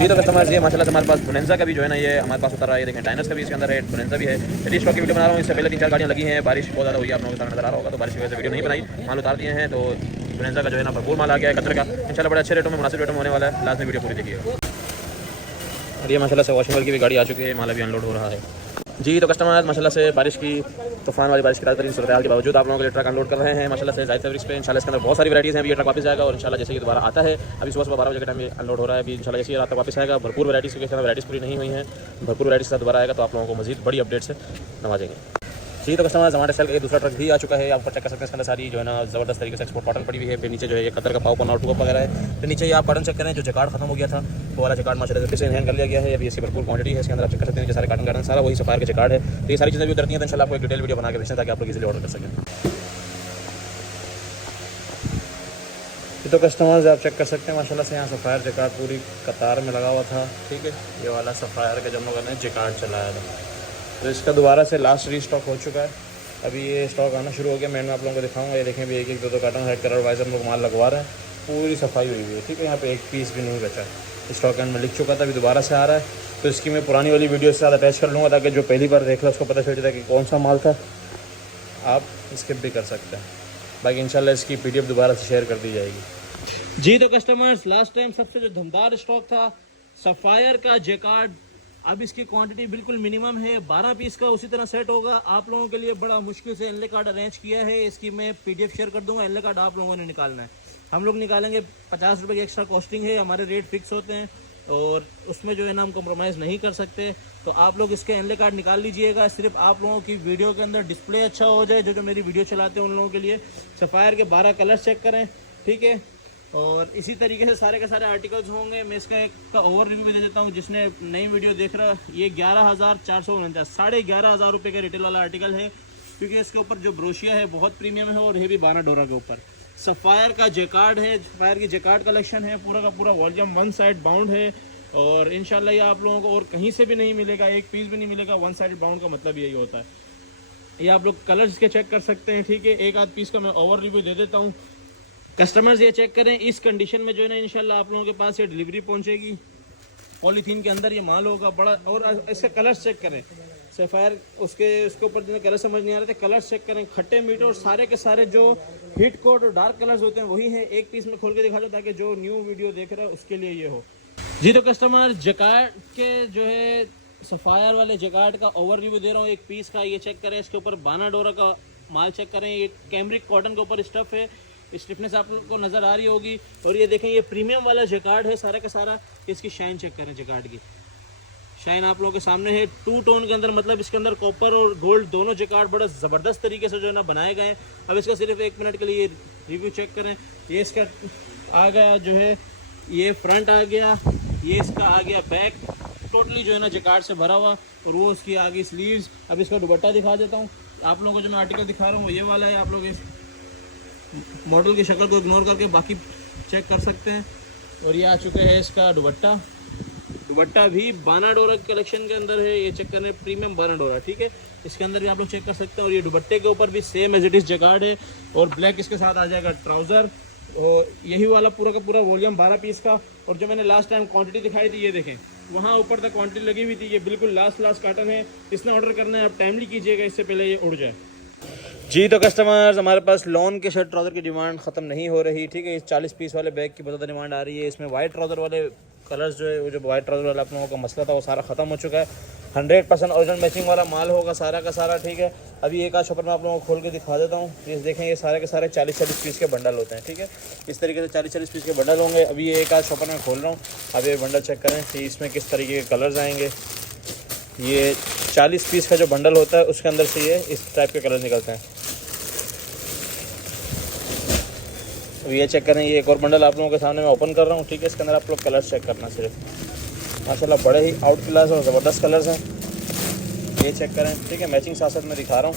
जी तो कस्टमर्स ये माशाल्लाह से हमारे पास बोनेंजा का भी जो है ना ये हमारे पास उतर रहा है। ये देखें डायनर्स का भी इसके अंदर है, बोनेंजा भी है। चलिए स्टॉक की वीडियो बना रहा हूँ। इससे पहले 3-4 गाड़ियाँ लगी हैं, बारिश बहुत ज़्यादा हुई है, आप लोगों को सामने नजर आ रहा होगा, तो बारिश की वजह से वीडियो नहीं बनाई, माल उतार दिए हैं। तो बोनेंजा का जो है ना भरपूर माल आ गया है कतर का, इंशाल्लाह बड़े अच्छे रेटों में, मुनासिब रेटों में होने वाला है। लास्ट में वीडियो पूरी देखिएगा। और ये माशाल्लाह से वॉशिंग की भी गाड़ी आ चुकी है, माल अभी अनलोड हो रहा है। जी तो कस्टमर माशाल्लाह से बारिश की तूफान वाली बारिश की ताज़ा सूरत हाल के बावजूद आप लोगों के लिए ट्रक अनलोड कर रहे हैं माशाल्लाह से जायद फैब्रिक्स पे। इंशाल्लाह इसके अंदर बहुत सारी वैराइटीज़ हैं। अभी ये ट्रक वापस जाएगा और इंशाल्लाह जैसे कि दोबारा आता है, अभी सुबह 12 बजे के टाइम ये अनलोड हो रहा है। अभी इंशाल्लाह जैसे रात तक वापस आएगा, भरपूर वैराइटीज़ के साथ वैराइटीज़ पूरी नहीं हुई हैं, भरपूर वैराइटीज़ के साथ दोबारा आएगा, तो आप लोगों को मजीद बड़ी अपडेट से नवाजेंगे। जी तो कस्टमर हमारे सेल का ये दूसरा ट्रक भी आ चुका है, आप चेक कर सकते हैं। इसके अंदर सारी जो है ना ज़बरदस्त तरीके से एक्सपोर्ट कॉटन पड़ी हुई है। फिर नीचे जो है ये कतर का पाव पन्ना और टूप वगैरह है। फिर नीचे ये आप कॉटन चेक करें, जो जकार्ड खत्म हो गया था वो वाला जकार्ड माशाल्लाह से फिर से इनहैंड कर लिया गया है। अभी इसकी भरपूर क्वांटिटी है। इसके अंदर आप चेक कर सकते हैं, सारे कॉटन गार्डन सारा वही सफायर के जकार्ड है। तो ये सारी चीज़ें भी उतरती हैं, तो इंशाल्लाह आपको एक डिटेल वीडियो बना के भेजते हैं ताकि आप लोग इजीली ऑर्डर कर सकें। तो कस्टमर्स आप चेक कर सकते हैं माशाल्लाह से यहाँ सफ़ायर जकार्ड पूरी कतार में लगा हुआ था। ठीक है, ये वाला सफ़ायर का जब लोगों ने जकार्ड चलाया था, तो इसका दोबारा से लास्ट रीस्टॉक हो चुका है। अभी ये स्टॉक आना शुरू हो गया। मैं आप लोगों को दिखाऊंगा। ये देखें भी एक एक दो कार्टन हेड कलर वाइज हम लोग माल लगवा रहे हैं, पूरी सफाई हुई हुई है। ठीक है, यहाँ पे एक पीस भी नहीं बचा। स्टॉक एंड में लिख चुका था, अभी दोबारा से आ रहा है। तो इसकी मैं पुरानी वाली वीडियो से साथ अटैच कर लूँगा ताकि जो पहली बार देख लो उसको पता चल जाता है कि कौन सा माल था। आप स्किप भी कर सकते हैं, बाकी इंशाल्लाह इसकी PDF दोबारा से शेयर कर दी जाएगी। जी तो कस्टमर्स लास्ट टाइम सबसे जो धमदार स्टॉक था सफ़ायर का जैकार्ड, अब इसकी क्वांटिटी बिल्कुल मिनिमम है, 12 पीस का उसी तरह सेट होगा। आप लोगों के लिए बड़ा मुश्किल से एनले कार्ड अरेंज किया है, इसकी मैं PDF शेयर कर दूंगा। एनले कार्ड आप लोगों ने निकालना है, हम लोग निकालेंगे। 50 रुपये की एक्स्ट्रा कॉस्टिंग है, हमारे रेट फिक्स होते हैं और उसमें जो है ना हम कॉम्प्रोमाइज़ नहीं कर सकते। तो आप लोग इसके एनले कार्ड निकाल लीजिएगा। सिर्फ आप लोगों की वीडियो के अंदर डिस्प्ले अच्छा हो जाए, जो मेरी वीडियो चलाते हैं उन लोगों के लिए। सफ़ायर के 12 कलर्स चेक करें, ठीक है। और इसी तरीके से सारे के सारे आर्टिकल्स होंगे। मैं इसका एक का ओवर रिव्यू भी दे देता हूँ। जिसने नई वीडियो देख रहा है, ये 11,449 11,500 रुपये का रिटेल वाला आर्टिकल है, क्योंकि इसके ऊपर जो ब्रोशिया है बहुत प्रीमियम है और ये भी 12 डोरा के ऊपर। सफ़ायर का जैकार्ड है, सफ़ायर की जैकार्ड कलेक्शन है, पूरा का पूरा वॉल्यूम 1 साइड बाउंड है। और इंशाल्लाह ये आप लोगों को और कहीं से भी नहीं मिलेगा, एक पीस भी नहीं मिलेगा। 1 साइड बाउंड का मतलब यही होता है। ये आप लोग कलर्स के चेक कर सकते हैं, ठीक है। एक आध पीस का मैं ओवर रिव्यू दे देता हूँ। कस्टमर्स ये चेक करें, इस कंडीशन में जो है ना इंशाल्लाह आप लोगों के पास ये डिलीवरी पहुंचेगी। पॉलीथीन के अंदर ये माल होगा बड़ा। और इसका कलर्स चेक करें, सफ़ायर उसके ऊपर जो कलर समझ नहीं आ रहे थे, कलर्स चेक करें, खट्टे मीठे और सारे के सारे जो हिट कोड और डार्क कलर्स होते हैं वही है। एक पीस में खोल के दिखा दो ताकि जो न्यू वीडियो देख रहा है उसके लिए ये हो। जी तो कस्टमर जैकार्ड के जो है सफ़ायर वाले जैकार्ड का ओवर रिव्यू दे रहा हूँ एक पीस का। ये चेक करें, इसके ऊपर 12 डोरा का माल चेक करें। ये कैमरिक कॉटन के ऊपर स्टफ़ है, स्टिफनेस आप लोग को नज़र आ रही होगी। और ये देखें, ये प्रीमियम वाला जैकार्ड है सारा का सारा। इसकी शाइन चेक करें, जैकार्ड की शाइन आप लोगों के सामने है। 2 टोन के अंदर, मतलब इसके अंदर कॉपर और गोल्ड दोनों जैकार्ड बड़ा ज़बरदस्त तरीके से जो है ना बनाए गए हैं। अब इसका सिर्फ 1 मिनट के लिए रिव्यू चेक करें। ये इसका आ गया जो है, ये फ्रंट आ गया, ये इसका आ गया बैक, टोटली जो है ना जैकार्ड से भरा हुआ। और वो उसकी आ गई स्लीव्स। अब इसका दुपट्टा दिखा देता हूँ आप लोगों को। जो मैं आर्टिकल दिखा रहा हूँ वो ये वाला है। आप लोग इस मॉडल की शक्ल को इग्नोर करके बाकी चेक कर सकते हैं। और ये आ चुका है इसका दुपट्टा। दुपट्टा भी 12 डोरा कलेक्शन के अंदर है। ये चेक करने प्रीमियम 12 डोरा, ठीक है। इसके अंदर भी आप लोग चेक कर सकते हैं। और ये दुपट्टे के ऊपर भी same as it is jacquard है। और ब्लैक इसके साथ आ जाएगा ट्राउज़र। और यही वाला पूरा का पूरा वॉल्यूम 12 पीस का। और जो मैंने लास्ट टाइम क्वांटिटी दिखाई थी, ये देखें, वहाँ ऊपर तक क्वांटिटी लगी हुई थी। ये बिल्कुल लास्ट काटन है। इसने ऑर्डर करना है, आप टाइमली कीजिएगा, इससे पहले ये उड़ जाए। जी तो कस्टमर्स हमारे पास लॉन के शर्ट ट्राउज़र की डिमांड ख़त्म नहीं हो रही, ठीक है। इस 40 पीस वाले बैग की बहुत ज़्यादा डिमांड आ रही है। इसमें वाइट ट्राउज़र वाले कलर्स जो है, वो जो वाइट ट्राउज़र वाला आप लोगों का मसला था वो सारा ख़त्म हो चुका है। 100% ओरिजिनल मैचिंग वाला माल होगा सारा का सारा, ठीक है। अभी एक आध शॉपर में आप लोगों को खोल के दिखा देता हूँ। ये देखें, ये सारे के सारे 40-40 पीस के बंडल होते हैं, ठीक है। इस तरीके से 40-40 पीस के बंडल होंगे। अभी ये एक आध शॉपर में खोल रहा हूँ। अब ये बंडल चेक करें कि इसमें किस तरीके के कलर्स आएंगे। ये 40 पीस का जो बंडल होता है उसके अंदर से ये इस टाइप के कलर निकलते हैं। अब ये चेक करें, ये एक और बंडल आप लोगों के सामने मैं ओपन कर रहा हूँ, ठीक है। इसके अंदर आप लोग कलर्स चेक करना सिर्फ, माशाल्लाह बड़े ही आउट क्लास और ज़बरदस्त कलर्स हैं। ये चेक करें, ठीक है। मैचिंग साथ साथ मैं दिखा रहा हूँ।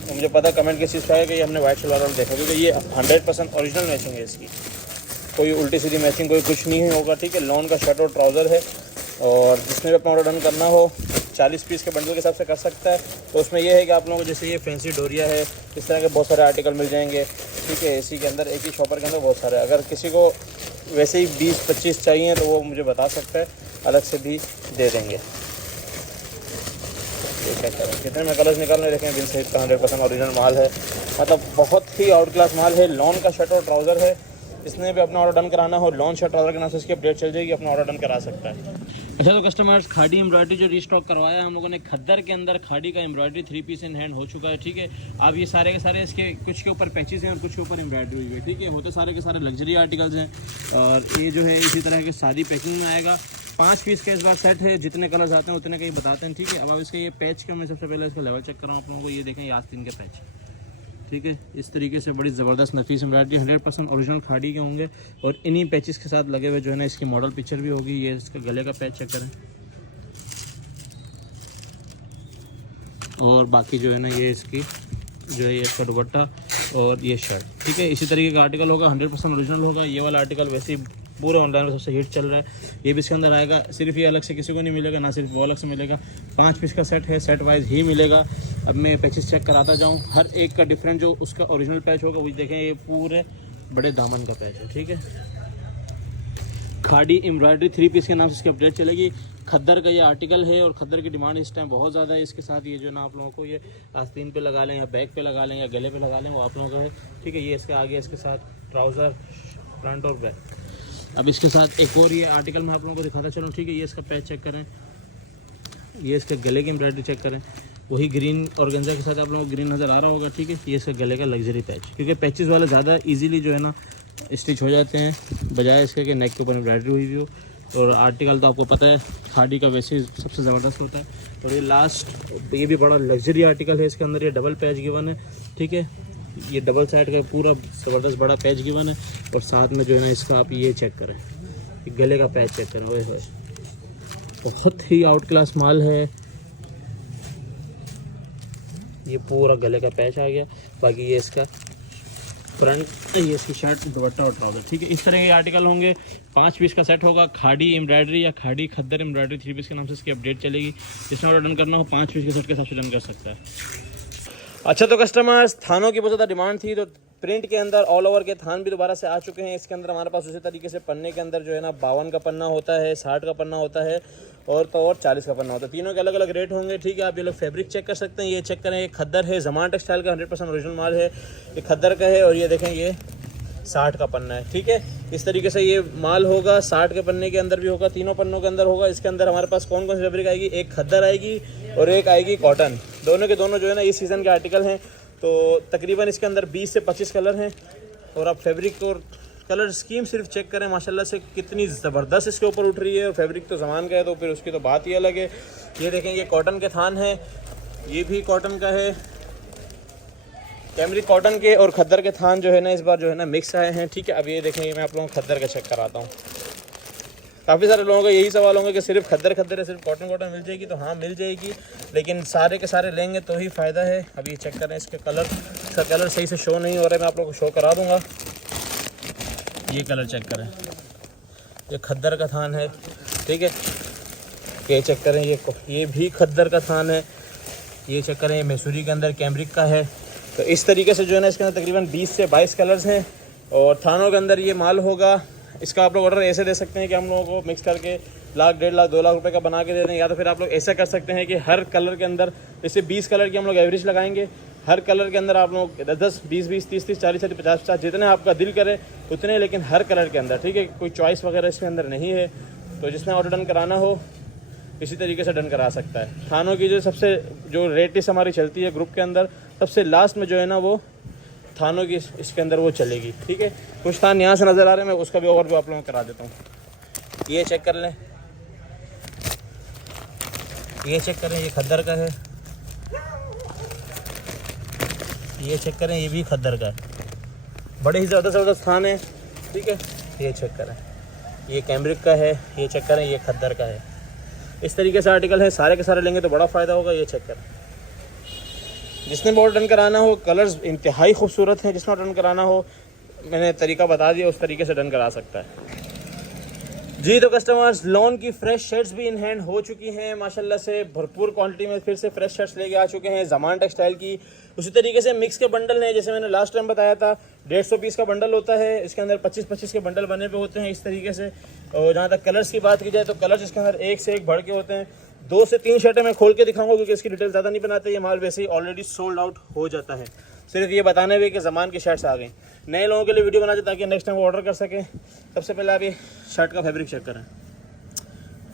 तो मुझे पता कमेंट किस चीज़ का है कि ये हमने वाइट शलवार वाला देखा, क्योंकि ये 100% ओरिजिनल मैचिंग है इसकी। कोई उल्टी सीधी मैचिंग कोई कुछ नहीं होगा, ठीक है। लॉन का शर्ट और ट्राउज़र है। और जिसमें भी अपना ऑर्डर डन करना हो 40 पीस के बंडल के हिसाब से कर सकता है। तो उसमें यह है कि आप लोगों को जैसे ये फैंसी डोरिया है, इस तरह के बहुत सारे आर्टिकल मिल जाएंगे, ठीक है। इसी के अंदर एक ही शॉपर के अंदर बहुत सारे। अगर किसी को वैसे ही 20-25 चाहिए तो वो मुझे बता सकता है, अलग से भी दे देंगे। ये चेक करें कितने में कलर्स निकाल रहे, देखें बिल सहित का 100% ओरिजिनल माल है, मतलब बहुत ही आउट क्लास माल है। लॉन का शर्ट और ट्राउज़र है, जिसने भी अपना ऑर्डर डन कराना हो लॉन शर्ट ट्राउज़र के नाम से इसकी अपडेट चल जाएगी, अपना ऑर्डर डन करा सकता है। अच्छा, तो कस्टमर्स खाड़ी एम्ब्रॉयडरी जो रीस्टॉक करवाया हम लोगों ने, खद्दर के अंदर खाड़ी का एम्ब्रॉयडरी 3 पीस इन हैंड हो चुका है। ठीक है, अब ये सारे के सारे इसके कुछ के ऊपर पैचेस हैं और कुछ के ऊपर एम्ब्रॉयडरी हुई है। ठीक है, होते सारे के सारे लग्जरी आर्टिकल्स हैं और ये जो है इसी तरह के सादी पैकिंग में आएगा। 5 पीस का इस बार सेट है, जितने कलर्स आते हैं उतने का ही बताते हैं। ठीक है, अब इसके ये पैच के मैं सबसे पहले इसका लेवल चेक कर रहा हूँ आप लोगों को। ये देखें, ये आस्तीन के पैच, ठीक है, इस तरीके से बड़ी ज़बरदस्त नफीस एम्ब्रॉयडरी 100% ओरिजिनल खाड़ी के होंगे और इन्हीं पैचेस के साथ लगे हुए जो है ना इसकी मॉडल पिक्चर भी होगी। ये इसका गले का पैच चेक करें और बाकी जो है ना ये इसकी जो है ये इसका दुपट्टा और ये शर्ट। ठीक है, इसी तरीके का आर्टिकल होगा, 100% ओरिजिनल होगा। ये वाला आर्टिकल वैसे ही पूरे ऑनलाइन में सबसे हिट चल रहा है, ये भी इसके अंदर आएगा। सिर्फ ये अलग से किसी को नहीं मिलेगा, ना सिर्फ वो अलग से मिलेगा, 5 पीस का सेट है, सेट वाइज ही मिलेगा। अब मैं पैचेस चेक कराता जाऊँ, हर एक का डिफरेंट जो उसका ओरिजिनल पैच होगा वो देखें, ये पूरे बड़े दामन का पैच है। ठीक है, खाड़ी एम्ब्रॉयडरी 3 पीस के नाम से इसकी अपडेट चलेगी। खद्दर का ये आर्टिकल है और खद्दर की डिमांड इस टाइम बहुत ज़्यादा है। इसके साथ ये जो ना आप लोगों को ये आस्तीन पे लगा लें या बैक पे लगा लें या गले पे लगा लें, वो आप लोगों का है। ठीक है, ये इसका आगे इसके साथ ट्राउज़र, फ्रंट और बैक। अब इसके साथ एक और ये आर्टिकल मैं आप लोगों को दिखाता चलूँ। ठीक है, ये इसका पैच चेक करें, ये इसके गले की एम्ब्रॉयडरी चेक करें, वही ग्रीन ऑर्गेन्जा के साथ आप लोगों को ग्रीन नज़र आ रहा होगा। ठीक है, ये इसका गले का लग्जरी पैच, क्योंकि पैचेस वाला ज़्यादा ईजीली जो है ना स्टिच हो जाते हैं, बजाय इसके कि नेक के ऊपर एम्ब्रॉयडरी हुई हो। और आर्टिकल तो आपको पता है खाड़ी का वैसे ही सबसे ज़बरदस्त होता है। और ये लास्ट, ये भी बड़ा लग्जरी आर्टिकल है, इसके अंदर ये डबल पैच गिवन है। ठीक है, ये डबल साइड का पूरा ज़बरदस्त बड़ा पैच गिवन है और साथ में जो है ना इसका आप ये चेक करें, गले का पैच चेक करें, ओए होए बहुत ही आउट क्लास माल है। ये पूरा गले का पैच आ गया, बाकी ये इसका फ्रंट, ये इसकी शर्ट, दुपट्टा और ट्राउजर। ठीक है, इस तरह के आर्टिकल होंगे। 5 पीस का सेट होगा, खाड़ी एम्ब्रॉयडरी या खाड़ी खद्दर एम्ब्रॉयडरी 3 पीस के नाम से इसकी अपडेट चलेगी। जिसने ऑर्डर डन करना हो 5 पीस के सेट के साथ डन कर सकता है। अच्छा, तो कस्टमर्स, थानों की बहुत ज़्यादा डिमांड थी, तो प्रिंट के अंदर ऑल ओवर के थान भी दोबारा से आ चुके हैं। इसके अंदर हमारे पास उसी तरीके से पन्ने के अंदर जो है ना 52 का पन्ना होता है, 60 का पन्ना होता है और तो और 40 का पन्ना होता है। तीनों के अलग अलग रेट होंगे। ठीक है, आप ये लोग फैब्रिक चेक कर सकते हैं, ये चेक करें, ये खद्दर है, ज़मान टेक्सटाइल का 100% ओरिजिनल माल है, ये खद्दर का है। और ये देखें, ये 60 का पन्ना है। ठीक है, इस तरीके से ये माल होगा, 60 के पन्ने के अंदर भी होगा, तीनों पन्नों के अंदर होगा। इसके अंदर हमारे पास कौन कौन सी फैब्रिक आएगी, एक खद्दर आएगी और एक आएगी कॉटन। दोनों के दोनों जो है ना इस सीज़न के आर्टिकल हैं। तो तकरीबन इसके अंदर 20 से 25 कलर हैं और आप फैब्रिक और कलर स्कीम सिर्फ चेक करें, माशाल्लाह से कितनी ज़बरदस्त इसके ऊपर उठ रही है। और फैब्रिक तो ज़मान का है तो फिर उसकी तो बात ही अलग है। ये देखें, ये कॉटन के थान है, ये भी कॉटन का है, कैमरिक कॉटन के और खद्दर के थान जो है ना इस बार जो है ना मिक्स आए हैं। ठीक है, अब ये देखें, मैं आप लोगों को खद्दर का चेक कराता हूँ। काफ़ी सारे लोगों का यही सवाल होंगे कि सिर्फ खद्दर है, सिर्फ कॉटन मिल जाएगी। तो हाँ, मिल जाएगी, लेकिन सारे के सारे लेंगे तो ही फ़ायदा है। अब ये चेक करें, इसके कलर, इसका कलर सही से शो नहीं हो रहा है, मैं आप लोगों को शो करा दूँगा। ये कलर चेक करें, ये खद्दर का थान है। ठीक है, ये चेक करें, ये भी खद्दर का थान है। ये चेक करें, ये मैसूरी के अंदर कैमरिक का है। तो इस तरीके से जो है ना इसके अंदर तकरीबन 20 से 22 कलर्स हैं और थानों के अंदर ये माल होगा। इसका आप लोग ऑर्डर ऐसे दे सकते हैं कि हम लोगों को मिक्स करके 1,00,000, 1,50,000, 2,00,000 रुपये का बना के दे दें, या तो फिर आप लोग ऐसा कर सकते हैं कि हर कलर के अंदर जैसे 20 कलर की हम लोग एवरेज लगाएंगे, हर कलर के अंदर आप लोग 10, 20, 20, 30, 30, 40, 40, 50, 50 जितने आपका दिल करे उतने, लेकिन हर कलर के अंदर। ठीक है, कोई चॉइस वगैरह इसके अंदर नहीं है। तो जिसने ऑर्डर डन कराना हो इसी तरीके से डन करा सकता है। थानों की जो रेट लिस्ट हमारी चलती है ग्रुप के अंदर, सबसे लास्ट में जो है ना वो थानों की इसके अंदर वो चलेगी। ठीक है, कुछ थान यहाँ से नज़र आ रहे हैं, मैं उसका भी और भी आप लोगों को करा देता हूँ। ये चेक कर लें, ये चेक करें, ये खद्दर का है। ये चेक करें, ये भी खद्दर का है, बड़े ही ज़्यादा ज़बरदस्त थान है। ठीक है, ये चेक करें, ये कैमरिक का है। ये चेक करें, ये खद्दर का है। इस तरीके से आर्टिकल है, सारे के सारे लेंगे तो बड़ा फ़ायदा होगा। ये चेक करें, जिसने भी ऑर्डर डन कराना हो, कलर्स इंतहाई खूबसूरत हैं। जिसने ऑर्डर डन कराना हो, मैंने तरीका बता दिया, उस तरीके से डन करा सकता है जी। तो कस्टमर्स, लॉन की फ्रेश शर्ट्स भी इन हैंड हो चुकी हैं माशाल्लाह से, भरपूर क्वांटिटी में फिर से फ्रेश शर्ट्स लेके आ चुके हैं। ज़मान टेक्सटाइल की उसी तरीके से मिक्स के बंडल हैं, जैसे मैंने लास्ट टाइम बताया था 150 पीस का बंडल होता है, इसके अंदर 25-25 के बंडल बने पे होते हैं इस तरीके से। और जहाँ तक कलर्स की बात की जाए तो कलर्स इसके अंदर एक से एक बढ़ के होते हैं। 2 से 3 शर्टें मैं खोल के दिखाऊंगा क्योंकि इसकी डिटेल ज़्यादा नहीं बनाते, ये माल वैसे ही ऑलरेडी सोल्ड आउट हो जाता है। सिर्फ ये बताने हुए कि ज़मान की शर्ट्स आ गई, नए लोगों के लिए वीडियो बनाते ताकि नेक्स्ट टाइम वो ऑर्डर कर सकें। सबसे पहले आप ये शर्ट का फैब्रिक चेक करें,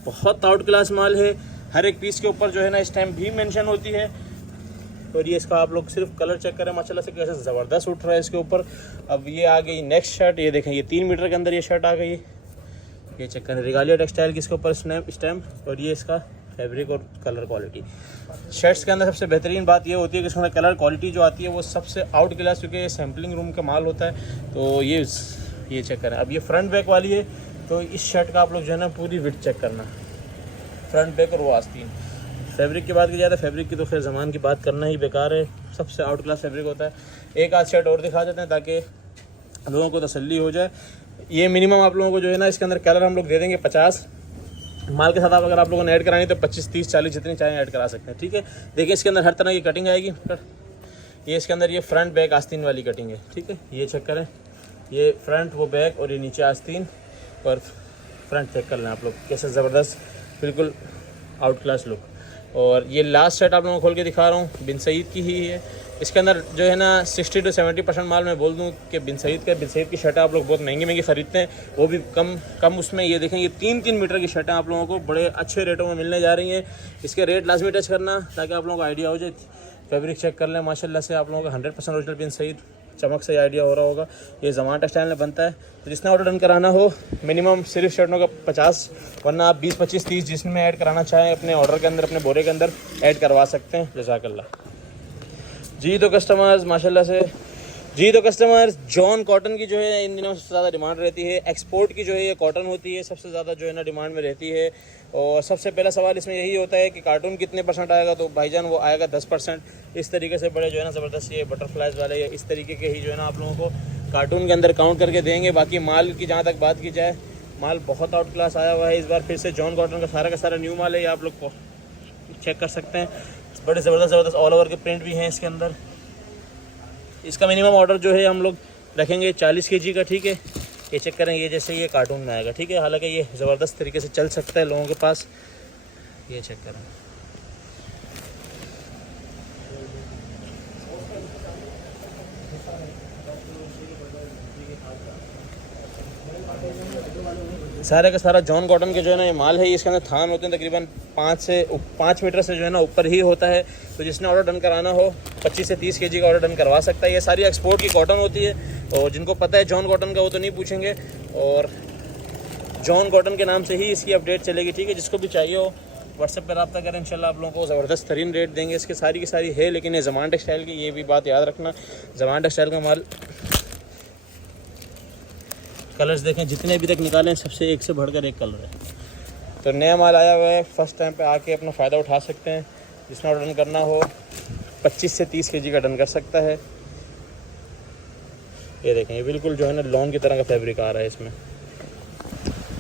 बहुत आउट क्लास माल है। हर एक पीस के ऊपर जो है ना स्टैम्प भी मेंशन होती है। और ये इसका आप लोग सिर्फ कलर चेक करें माशाल्लाह से कैसे ज़बरदस्त उठ रहा है इसके ऊपर। अब ये आ गई नेक्स्ट शर्ट, ये देखें ये 3 मीटर के अंदर ये शर्ट आ गई, ये चेक करें रिगालिया टेक्सटाइल की इसके ऊपर स्टैम्प। और ये इसका फैब्रिक और कलर क्वालिटी। शर्ट्स के अंदर सबसे बेहतरीन बात ये होती है कि इसमें कलर क्वालिटी जो आती है वो सबसे आउट क्लास, क्योंकि ये सैम्पलिंग रूम का माल होता है। तो ये चेक करें। अब ये फ्रंट बैक वाली है, तो इस शर्ट का आप लोग जो है ना पूरी विड्थ चेक करना, फ्रंट बैक और वो आस्तीन। फैब्रिक की बात की जाए तो फैब्रिक की तो खैर ज़मान की बात करना ही बेकार है, सबसे आउट क्लास फैब्रिक होता है। एक आध शर्ट और दिखा देते हैं ताकि लोगों को तसल्ली हो जाए। ये मिनिमम आप लोगों को जो है ना इसके अंदर कलर हम लोग दे देंगे 50, माल के साथ आप अगर आप लोगों ने ऐड करानी तो 25, 30, 40 जितनी चाहें ऐड करा सकते हैं, ठीक है। देखिए इसके अंदर हर तरह की कटिंग आएगी। ये इसके अंदर ये फ्रंट बैक आस्तीन वाली कटिंग है, ठीक है। ये चेक करें, ये फ्रंट वो बैक और ये नीचे आस्तीन और फ्रंट चेक कर लें आप लोग कैसे ज़बरदस्त, बिल्कुल आउट क्लास लुक। और ये लास्ट शर्ट आप लोगों को खोल के दिखा रहा हूँ, बिन सईद की ही है। इसके अंदर जो है ना 60 से 70% माल मैं बोल दूँ कि बिन सईद की शर्टें आप लोग बहुत महंगी खरीदते हैं, वो भी कम उसमें। ये देखें ये 3-3 मीटर की शर्टें आप लोगों को बड़े अच्छे रेटों में मिलने जा रही हैं। इसके रेट लाजमी टच करना ताकि आप लोगों को आइडिया हो जाए। फैब्रिक चेक कर लें माशाल्लाह से, आप लोगों को 100% ओरिजिनल बिन सईद चमक से आइडिया हो रहा होगा। ये ज़मान टेक्सटाइल में बनता है। तो जिसने ऑर्डर डन कराना हो मिनिमम सिर्फ शर्टों का 50, वरना आप 20, 25, 30 जिसमें ऐड कराना चाहें अपने ऑर्डर के अंदर, अपने बोरे के अंदर ऐड करवा सकते हैं। जज़ाकल्लाह। जी तो कस्टमर्स माशाल्लाह से, जॉन कॉटन की जो है इन दिनों सबसे ज़्यादा डिमांड रहती है। एक्सपोर्ट की जो है ये कॉटन होती है, सबसे ज़्यादा जो है ना डिमांड में रहती है। और सबसे पहला सवाल इसमें यही होता है कि कार्टून कितने % आएगा, तो भाईजान वो आएगा 10%। इस तरीके से बड़े जो है ना ज़बरदस्त ये बटरफ्लाइज वाले या इस तरीके के ही जो है ना आप लोगों को कार्टून के अंदर काउंट करके देंगे। बाकी माल की जहाँ तक बात की जाए, माल बहुत आउट क्लास आया हुआ है इस बार फिर से। जॉन कॉटन का सारा न्यू माल है, ये आप लोग चेक कर सकते हैं। बड़े ज़बरदस्त ऑल ओवर के प्रिंट भी हैं इसके अंदर। इसका मिनिमम ऑर्डर जो है हम लोग रखेंगे 40 kg का, ठीक है। ये चेक करें, ये जैसे ये कार्टून में आएगा, ठीक है। हालांकि ये ज़बरदस्त तरीके से चल सकता है लोगों के पास। ये चेक करें, सारे का सारा जॉन कॉटन के जो है ना ये माल है। इसके अंदर थान होते हैं तकरीबन 5 मीटर से जो है ना ऊपर ही होता है। तो जिसने ऑर्डर डन कराना हो 25 से 30 kg का ऑर्डर डन करवा सकता है। ये सारी एक्सपोर्ट की कॉटन होती है, और जिनको पता है जॉन कॉटन का वो तो नहीं पूछेंगे, और जॉन कॉटन के नाम से ही इसकी अपडेट चलेगी, ठीक है। जिसको भी चाहिए हो व्हाट्सएप पर रब्ता करें, इंशाल्लाह आप लोगों को ज़बरदस्त तरीन रेट देंगे। इसके सारी की सारी है, लेकिन ये ज़मान टेक्सटाइल की, ये भी बात याद रखना, ज़मान टेक्सटाइल का माल। कलर्स देखें जितने अभी तक निकाले हैं, सबसे एक से बढ़कर एक कलर है। तो नया माल आया हुआ है, फर्स्ट टाइम पे आके अपना फ़ायदा उठा सकते हैं। जिसने ऑर्डर डन करना हो 25 से 30 kg का डन कर सकता है। ये देखें, ये बिल्कुल जो है ना लॉन की तरह का फैब्रिक आ रहा है इसमें।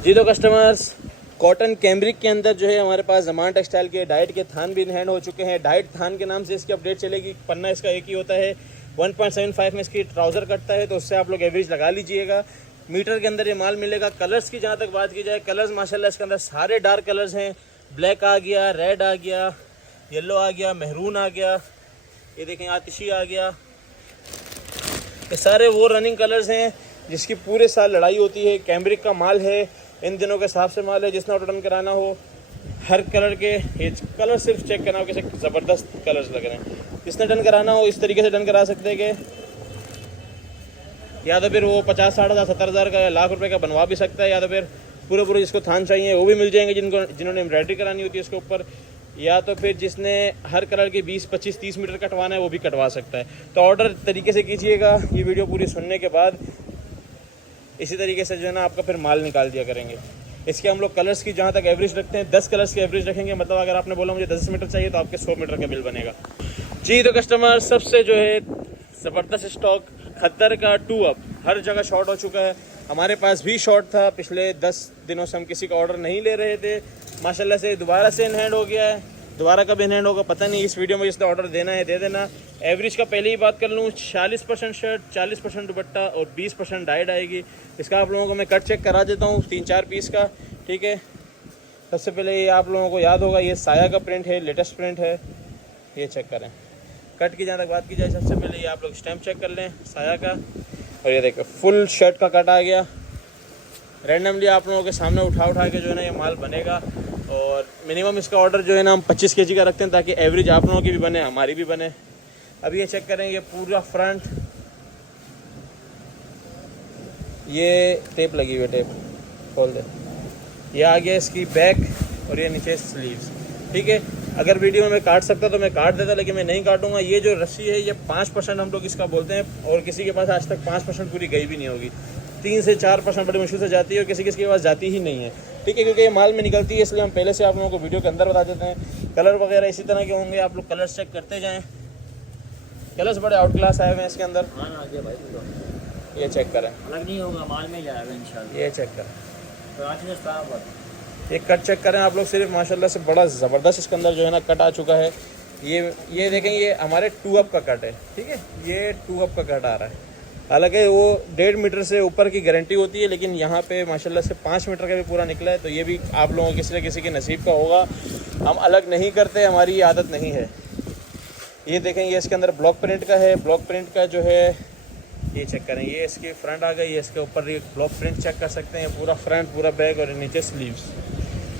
जी तो कस्टमर्स, कॉटन कैम्ब्रिक के अंदर जो है हमारे पास ज़मान टेक्सटाइल के डाइट के थान भी इन हैंड हो चुके हैं। डाइट थान के नाम से इसकी अपडेट चलेगी। पन्ना इसका एक ही होता है, 1.75 में इसकी ट्राउज़र कटता है, तो उससे आप लोग एवरेज लगा लीजिएगा। मीटर के अंदर ये माल मिलेगा। कलर्स की जहाँ तक बात की जाए, कलर्स माशाल्लाह इसके अंदर सारे डार्क कलर्स हैं। ब्लैक आ गया, रेड आ गया, येलो आ गया, मेहरून आ गया, ये देखें आतिशी आ गया। ये सारे वो रनिंग कलर्स हैं जिसकी पूरे साल लड़ाई होती है। कैम्ब्रिक का माल है, इन दिनों के हिसाब से माल है। जिसने ऑर्डर डन कराना हो हर कलर के, ये कलर सिर्फ चेक करना हो कैसे ज़बरदस्त कलर्स लग रहे हैं। जिसने डन कराना हो इस तरीके से डन करा सकते हैं कि या तो फिर वो 50, 60 हज़ार, 70 हज़ार का या लाख रुपए का बनवा भी सकता है, या तो फिर पूरे जिसको थान चाहिए वो भी मिल जाएंगे जिन्होंने एम्ब्रॉयडरी करानी होती है इसके ऊपर, या तो फिर जिसने हर कलर के 20, 25, 30 मीटर कटवाना है वो भी कटवा सकता है। तो ऑर्डर तरीके से कीजिएगा। ये वीडियो पूरी सुनने के बाद इसी तरीके से जो है ना आपका फिर माल निकाल दिया करेंगे। इसके हम लोग कलर्स की जहाँ तक एवरेज रखते हैं 10 कलर्स की एवरेज रखेंगे। मतलब अगर आपने बोला मुझे 10 मीटर चाहिए तो आपके 100 मीटर का बिल बनेगा। जी तो कस्टमर, सबसे जो है ज़बरदस्त स्टॉक खद्दर का 2 अप हर जगह शॉर्ट हो चुका है। हमारे पास भी शॉर्ट था, पिछले 10 दिनों से हम किसी का ऑर्डर नहीं ले रहे थे। माशाल्लाह से दोबारा से इन हैंड हो गया है। दोबारा कब इन हैंड होगा पता नहीं। इस वीडियो में जिसने ऑर्डर देना है दे देना। एवरेज का पहले ही बात कर लूँ, 40% शर्ट, 40% दुपट्टा और 20% डाइड आएगी। इसका आप लोगों को मैं कट चेक करा देता हूँ 3-4 पीस का, ठीक है। सबसे पहले ये आप लोगों को याद होगा, ये साया का प्रिंट है, लेटेस्ट प्रिंट है, ये चेक करें। कट की जहाँ तक बात की जाए, सबसे पहले ये आप लोग स्टैम्प चेक कर लें साया का। और ये देखो फुल शर्ट का कट आ गया। रैंडमली आप लोगों के सामने उठा के जो है ना ये माल बनेगा। और मिनिमम इसका ऑर्डर जो है ना हम 25 kg का रखते हैं, ताकि एवरेज आप लोगों की भी बने, हमारी भी बने। अब ये चेक करें, ये पूरा फ्रंट, ये टेप लगी हुई है, टेप खोल दे। ये आ गया इसकी बैक और ये नीचे स्लीव्स, ठीक है। अगर वीडियो में मैं काट सकता तो मैं काट देता, लेकिन मैं नहीं काटूंगा। ये जो रस्सी है ये 5% हम लोग इसका बोलते हैं, और किसी के पास आज तक 5% पूरी गई भी नहीं होगी। 3 से 4% बड़ी मुश्किल से जाती है, और किसी के पास जाती ही नहीं है, ठीक है, क्योंकि ये माल में निकलती है। इसलिए हम पहले से आप लोगों को वीडियो के अंदर बता देते हैं। कलर वगैरह इसी तरह के होंगे, आप लोग कलर्स चेक करते जाएँ। कलर्स बड़े आउट क्लास आए हुए हैं इसके अंदर। ये चेक करें, अलग नहीं होगा, माल में ही आएगा इंशाल्लाह। ये चेक करें, तो ये कट चेक करें आप लोग सिर्फ। माशाल्लाह से बड़ा ज़बरदस्त इसके अंदर जो है ना कट आ चुका है। ये देखें, ये हमारे 2 अप का कट है, ठीक है। ये 2 अप का कट आ रहा है। हालांकि वो 1.5 मीटर से ऊपर की गारंटी होती है, लेकिन यहाँ पे माशाल्लाह से 5 मीटर का भी पूरा निकला है। तो ये भी आप लोगों के किसी के नसीब का होगा। हम अलग नहीं करते, हमारी ये आदत नहीं है। ये देखें, ये इसके अंदर ब्लॉक प्रिंट का है। ब्लॉक प्रिंट का जो है ये चेक करें, ये इसकी फ्रंट आ गई, ये इसके ऊपर ये ब्लॉक प्रिंट चेक कर सकते हैं, पूरा फ्रंट, पूरा बैक और नीचे स्लीव्स।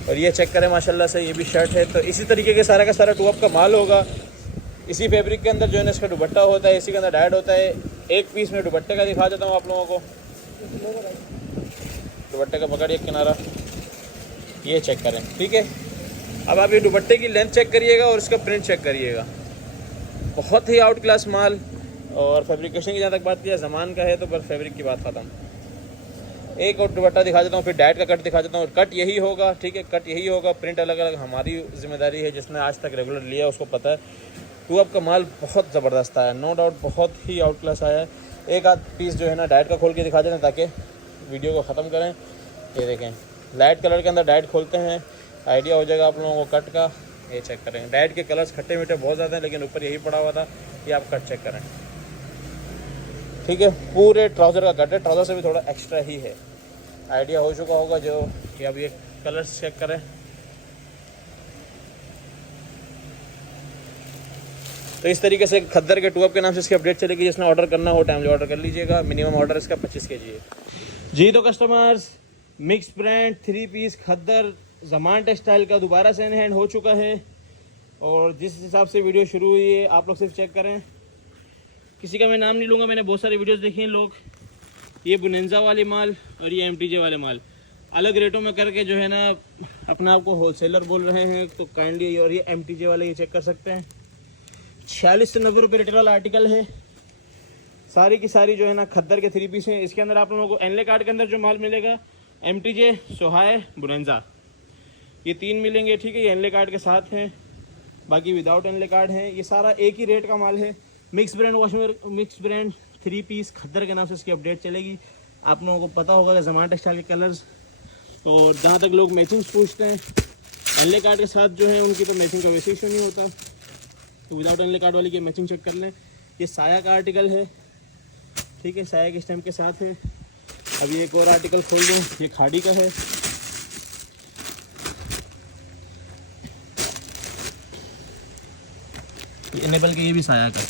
और ये चेक करें माशाल्लाह से, ये भी शर्ट है। तो इसी तरीके के सारा का सारा 2 अप का माल होगा। इसी फैब्रिक के अंदर जो है ना इसका दुपट्टा होता है, इसी के अंदर डाइड होता है। एक पीस में दुपट्टे का दिखा देता हूँ आप लोगों को। दुपट्टे का पकड़िए किनारा, ये चेक करें, ठीक है। अब आप ये दुपट्टे की लेंथ चेक करिएगा और इसका प्रिंट चेक करिएगा। बहुत ही आउट क्लास माल। और फैब्रिकेशन की जहाँ तक बात किया, ज़मान का है तो बस फैब्रिक की बात ख़त्म। एक और दुपट्टा दिखा देता हूँ, फिर डाइट का कट दिखा देता हूँ। कट यही होगा, ठीक है, कट यही होगा। प्रिंट अलग अलग हमारी जिम्मेदारी है, जिसने आज तक रेगुलर लिया उसको पता है। 2 अप का माल बहुत ज़बरदस्त आया, नो डाउट बहुत ही आउट क्लास आया है। एक आध पीस जो है ना डाइट का खोल के दिखा देते हैं, ताकि वीडियो को ख़त्म करें। ये देखें, लाइट कलर के अंदर डाइट खोलते हैं, आइडिया हो जाएगा आप लोगों को कट का। ये चेक करें, डाइट के कलर्स खट्टे मीठे बहुत ज़्यादा हैं, लेकिन ऊपर यही पड़ा हुआ था। ये आप कट चेक करें, ठीक है। पूरे ट्राउज़र का कट है, ट्राउज़र से भी थोड़ा एक्स्ट्रा ही है, आइडिया हो चुका होगा जो कि। अब ये कलर्स चेक करें, तो इस तरीके से खद्दर के 2 अप के नाम से इसकी अपडेट चलेगी। जिसने ऑर्डर करना हो टाइमली ऑर्डर कर लीजिएगा। मिनिमम ऑर्डर इसका 25 kg है जी। तो कस्टमर्स, मिक्स ब्रांड 3 पीस खद्दर ज़मान टेक्सटाइल का दोबारा से इन हैंड हो चुका है। और जिस हिसाब से वीडियो शुरू हुई है, आप लोग सिर्फ चेक करें। किसी का मैं नाम नहीं लूँगा, मैंने बहुत सारी वीडियोस देखी हैं लोग। ये बुनेंजा वाले माल और ये MTJ वाले माल अलग रेटों में करके जो है ना अपने आप को होलसेलर बोल रहे हैं, तो काइंडली। और ये MTJ वाले ये चेक कर सकते हैं, 46 से 90 रुपये रिटेल वाला आर्टिकल है। सारी की सारी जो है ना खद्दर के 3 पीस हैं। इसके अंदर आप लोगों को एनले कार्ड के अंदर जो माल मिलेगा, MTJ, सोहाय, बुनेंजा, ये 3 मिलेंगे, ठीक है। ये एनले कार्ड के साथ हैं, बाकी विदाउट एनले कार्ड हैं। ये सारा एक ही रेट का माल है। मिक्स ब्रांड 3 पीस खद्दर के नाम से इसकी अपडेट चलेगी। आप लोगों को पता होगा कि ज़मान टेक्सटाइल के कलर्स, और जहाँ तक लोग मैचिंग्स पूछते हैं, एनले कार्ड के साथ जो है उनकी तो मैचिंग का वैसे इशू नहीं होता। तो विदाउट एनले कार्ड वाली की मैचिंग चेक कर लें। ये साया का आर्टिकल है, ठीक है, साया के स्टैम्प के साथ है। अब ये एक और आर्टिकल खोल दूँ, ये खाड़ी का है। इनेबल के ये भी साया का,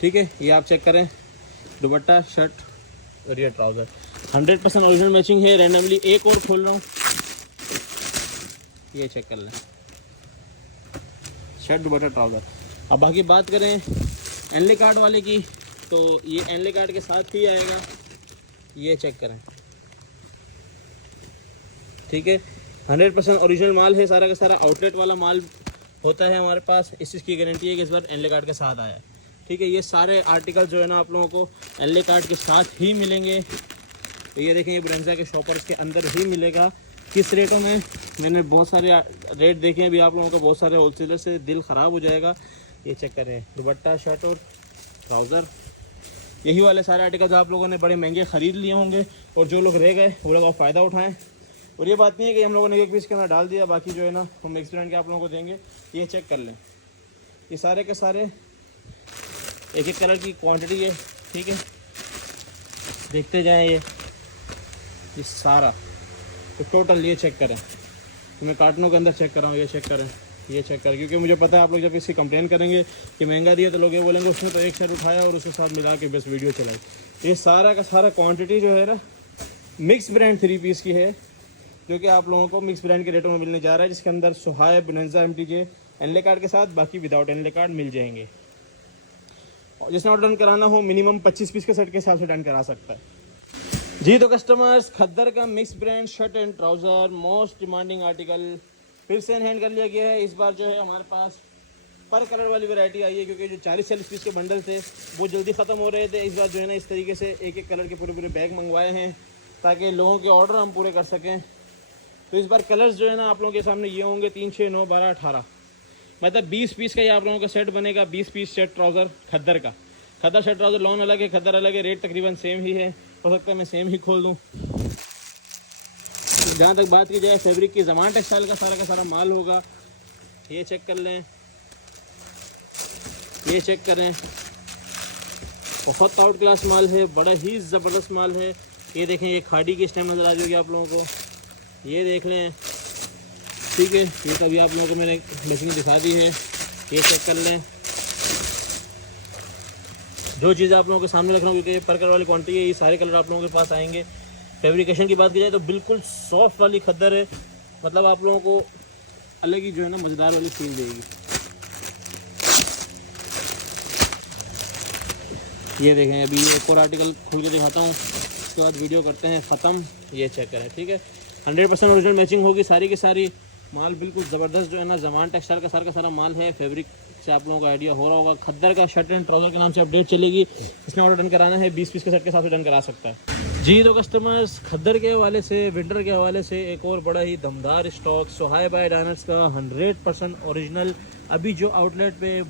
ठीक है। ये आप चेक करें, दुपट्टा, शर्ट और ये ट्राउज़र 100% ओरिजिनल मैचिंग है। रैंडमली एक और खोल रहा हूँ, ये चेक कर लें, शर्ट, दुपट्टा, ट्राउज़र। अब बाकी बात करें एनले कार्ड वाले की, तो ये एनले कार्ड के साथ ही आएगा। ये चेक करें, ठीक है, 100% ओरिजिनल माल है। सारा का सारा आउटलेट वाला माल होता है हमारे पास। इस चीज़ की गारंटी है कि इस बार एनले कार्ड के साथ आया है, ठीक है। ये सारे आर्टिकल जो है ना आप लोगों को एनले कार्ड के साथ ही मिलेंगे। तो ये देखें, ये बुनेंजा के शॉपर्स के अंदर ही मिलेगा। किस रेटों में, मैंने बहुत सारे रेट देखे हैं अभी, आप लोगों को बहुत सारे होलसेलर से दिल ख़राब हो जाएगा। ये चेक करें, दुपट्टा, शर्ट और ट्राउज़र, यही वाले सारे आर्टिकल जो आप लोगों ने बड़े महंगे ख़रीद लिए होंगे, और जो लोग रह गए वो लोग फ़ायदा उठाएँ। और ये बात नहीं है कि हम लोगों ने एक पीस के अंदर डाल दिया, बाकी जो है ना हम मिक्स ब्रांड के आप लोगों को देंगे। ये चेक कर लें, ये सारे के सारे एक एक कलर की क्वांटिटी है, ठीक है। देखते जाएं ये सारा तो टोटल ये चेक करें, तो मैं कार्टनों के अंदर चेक कर रहा हूँ, ये चेक करें, ये चेक करें, क्योंकि मुझे पता है आप लोग जब इसकी कंप्लेन करेंगे कि महंगा दिया तो लोग ये बोलेंगे उसने तो एक सेट उठाया और उसके साथ मिला के बस वीडियो चलाई। ये सारा का सारा क्वांटिटी जो है ना मिक्स ब्रांड 3 पीस की है, जो कि आप लोगों को मिक्स ब्रांड के रेटों में मिलने जा रहा है, जिसके अंदर सुहाय, बोनांजा, MTJ एनले कार्ड के साथ, बाकी विदाउट एनले कार्ड मिल जाएंगे। और जिसने ऑर्डर डन कराना हो मिनिमम 25 पीस के सेट के हिसाब से डन करा सकता है। जी तो कस्टमर्स, खद्दर का mix brand shirt and trouser most demanding article फिर से हैंड कर लिया गया है। इस बार जो है हमारे पास पर कलर वाली वैरायटी आई है, क्योंकि जो 40-40 पीस के बंडल थे वो जल्दी ख़त्म हो रहे थे। इस बार जो है ना इस तरीके से एक एक कलर के पूरे बैग मंगवाए हैं ताकि लोगों के ऑर्डर हम पूरे कर सकें। तो इस बार कलर्स जो है ना आप लोगों के सामने ये होंगे 3, 6, 9, 12, 18, मतलब 20 पीस का ये आप लोगों का सेट बनेगा। 20 पीस शर्ट ट्राउज़र खद्दर का, खद्दर शर्ट ट्राउज़र लॉन अलग है, खद्दर अलग है, रेट तकरीबन सेम ही है, हो सकता है मैं सेम ही खोल दूँ। तो जहाँ तक बात की जाए फैब्रिक की, ज़मान टेक्सटाइल का सारा माल होगा। ये चेक कर लें, ये चेक करें, बहुत आउट क्लास माल है, बड़ा ही ज़बरदस्त माल है। ये देखें, ये खाड़ी की स्टैम्प नज़र आ जाएगी आप लोगों को, ये देख लें, ठीक है। ये तो अभी आप लोगों को मैंने मशीन दिखा दी है, ये चेक कर लें। जो चीज़ आप लोगों के सामने रख रहा हूँ, क्योंकि ये पर कलर वाली क्वांटिटी है, ये सारे कलर आप लोगों के पास आएंगे। फैब्रिकेशन की बात की जाए तो बिल्कुल सॉफ्ट वाली खद्दर है, मतलब आप लोगों को अलग ही जो है ना मज़ेदार वाली फील देगी। ये देखें, अभी ये एक और आर्टिकल खुल के दिखाता हूँ, उसके बाद वीडियो करते हैं ख़त्म। ये चेक करें, ठीक है, 100% ओरिजिनल मैचिंग होगी सारी की सारी। माल बिल्कुल ज़बरदस्त जो है ना ज़मान टेक्सटाइल का सारा माल है। फैब्रिक से आप लोगों का आइडिया हो रहा होगा। खद्दर का शर्ट एंड ट्राउज़र के नाम से अपडेट चलेगी। इसने ऑर्डर डन कराना है 20 पीस के सेट के साथ डन करा सकता है। जी तो कस्टमर्स, खद्दर के हवाले से, विंटर के हवाले से एक और बड़ा ही दमदार स्टॉक सुहाय बाय डायनर्स का 100% ओरिजिनल। अभी जो आउटलेट पे